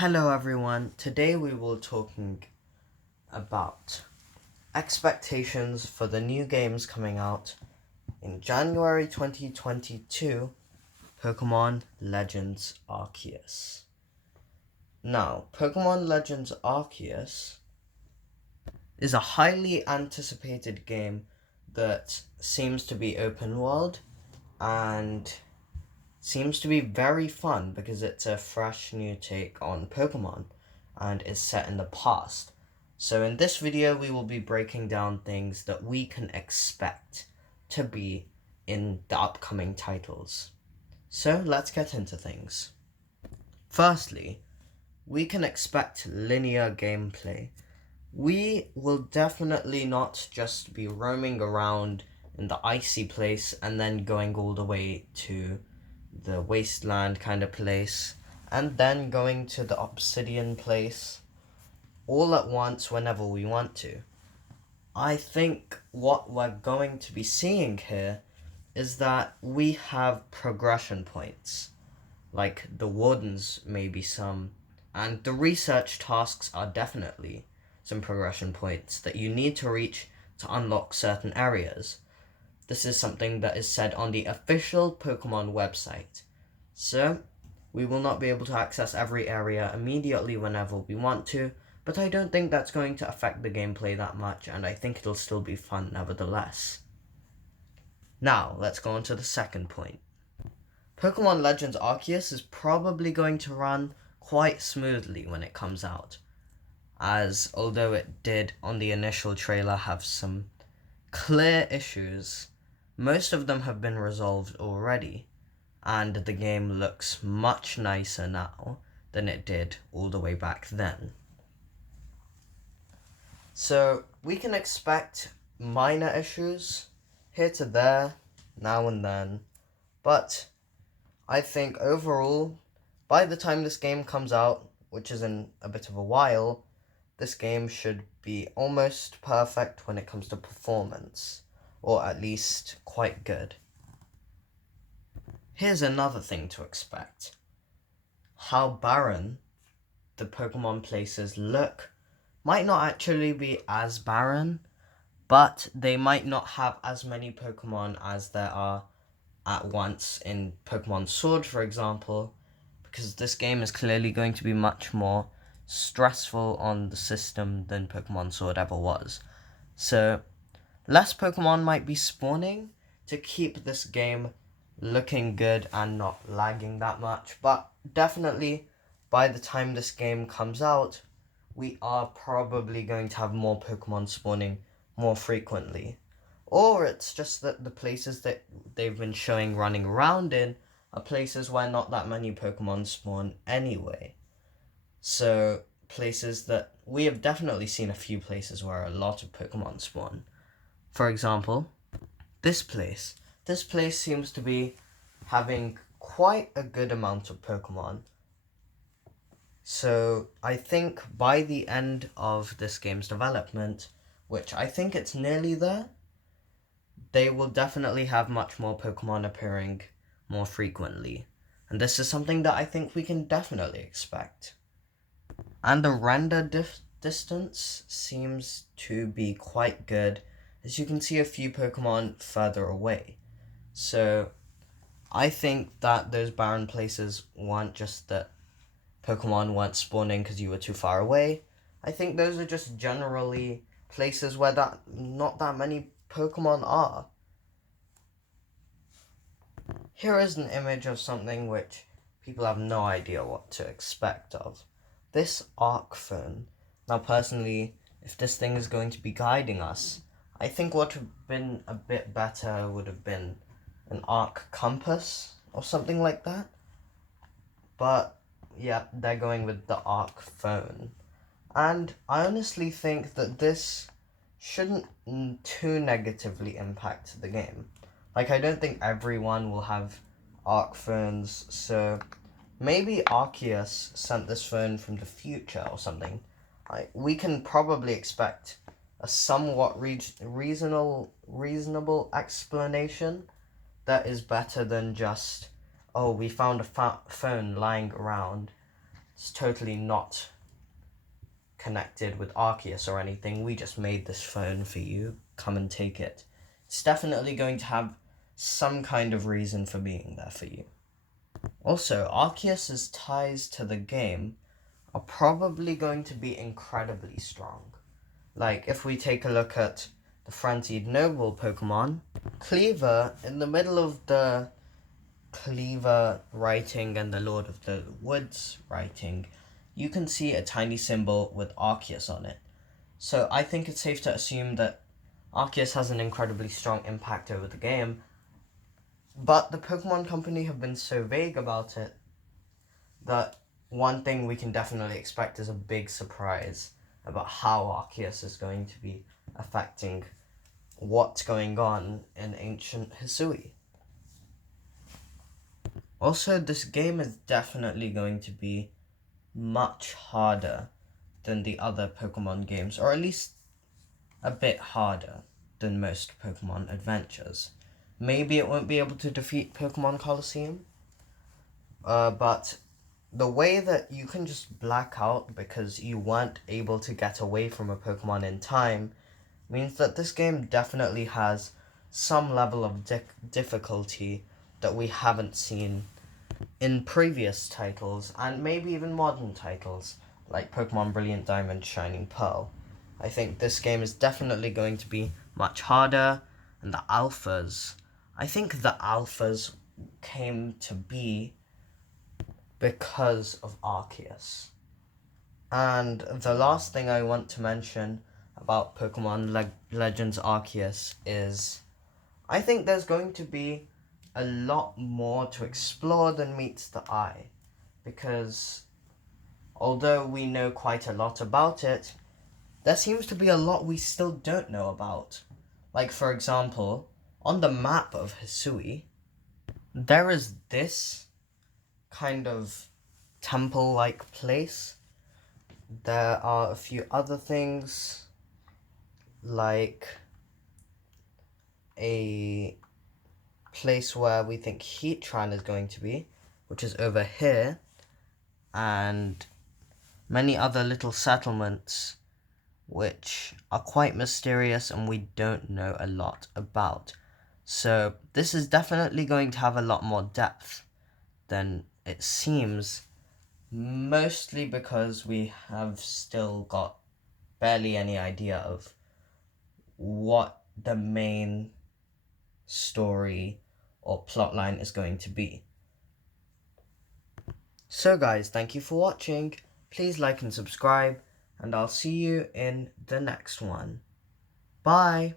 Hello everyone, today we will talking about expectations for the new games coming out in January 2022, Pokémon Legends Arceus. Now, Pokémon Legends Arceus is a highly anticipated game that seems to be open world and seems to be very fun because it's a fresh new take on Pokemon and is set in the past. So in this video we will be breaking down things that we can expect to be in the upcoming titles. So let's get into things. Firstly, we can expect linear gameplay. We will definitely not just be roaming around in the icy place and then going all the way to the wasteland kind of place and then going to the obsidian place all at once whenever we want to. I think what we're going to be seeing here is that we have progression points, like the wardens maybe some, and the research tasks are definitely some progression points that you need to reach to unlock certain areas. This is something that is said on the official Pokemon website. So, we will not be able to access every area immediately whenever we want to, but I don't think that's going to affect the gameplay that much, and I think it'll still be fun nevertheless. Now, let's go on to the second point. Pokemon Legends Arceus is probably going to run quite smoothly when it comes out, as although it did on the initial trailer have some clear issues, most of them have been resolved already, and the game looks much nicer now than it did all the way back then. So we can expect minor issues here to there, now and then, but I think overall, by the time this game comes out, which is in a bit of a while, this game should be almost perfect when it comes to performance, or at least quite good. Here's another thing to expect. How barren the Pokemon places look might not actually be as barren, but they might not have as many Pokemon as there are at once in Pokemon Sword, for example, because this game is clearly going to be much more stressful on the system than Pokemon Sword ever was. So, less Pokemon might be spawning to keep this game looking good and not lagging that much, but definitely by the time this game comes out, we are probably going to have more Pokemon spawning more frequently. Or it's just that the places that they've been showing running around in are places where not that many Pokemon spawn anyway. So, places that we have definitely seen a few places where a lot of Pokemon spawn. For example, this place. This place seems to be having quite a good amount of Pokemon. So, I think by the end of this game's development, which I think it's nearly there, they will definitely have much more Pokemon appearing more frequently. And this is something that I think we can definitely expect. And the render distance seems to be quite good, as you can see a few Pokemon further away. So I think that those barren places weren't just that Pokemon weren't spawning because you were too far away. I think those are just generally places where not that many Pokemon are. Here is an image of something which people have no idea what to expect of. This arc phone. Now personally, if this thing is going to be guiding us, I think what would have been a bit better would have been an arc compass or something like that. But yeah, they're going with the arc phone. And I honestly think that this shouldn't too negatively impact the game. Like, I don't think everyone will have arc phones, so maybe Arceus sent this phone from the future or something. We can probably expect a somewhat reasonable explanation that is better than just, oh, we found a phone lying around, It's totally not connected with Arceus or anything. We just made this phone for you. Come and take it. It's definitely going to have some kind of reason for being there for you. Also, Arceus's ties to the game are probably going to be incredibly strong. Like, if we take a look at the Frenzied Noble Pokemon, Cleaver, in the middle of the Cleaver writing and the Lord of the Woods writing, you can see a tiny symbol with Arceus on it. So I think it's safe to assume that Arceus has an incredibly strong impact over the game, but the Pokemon Company have been so vague about it that one thing we can definitely expect is a big surprise about how Arceus is going to be affecting what's going on in ancient Hisui. Also, this game is definitely going to be much harder than the other Pokemon games, or at least a bit harder than most Pokemon adventures. Maybe it won't be able to defeat Pokemon Coliseum, but the way that you can just black out because you weren't able to get away from a Pokemon in time means that this game definitely has some level of difficulty that we haven't seen in previous titles, and maybe even modern titles, like Pokemon Brilliant Diamond, Shining Pearl. I think this game is definitely going to be much harder, and the alphas, I think the alphas came to be because of Arceus. And the last thing I want to mention about Pokemon Legends Arceus is I think there's going to be a lot more to explore than meets the eye, because although we know quite a lot about it, there seems to be a lot we still don't know about. Like, for example, on the map of Hisui, there is this kind of temple-like place. There are a few other things, like a place where we think Heatran is going to be, which is over here, and many other little settlements which are quite mysterious and we don't know a lot about. So this is definitely going to have a lot more depth than it seems, mostly because we have still got barely any idea of what the main story or plotline is going to be. So guys, thank you for watching. Please like and subscribe, and I'll see you in the next one. Bye!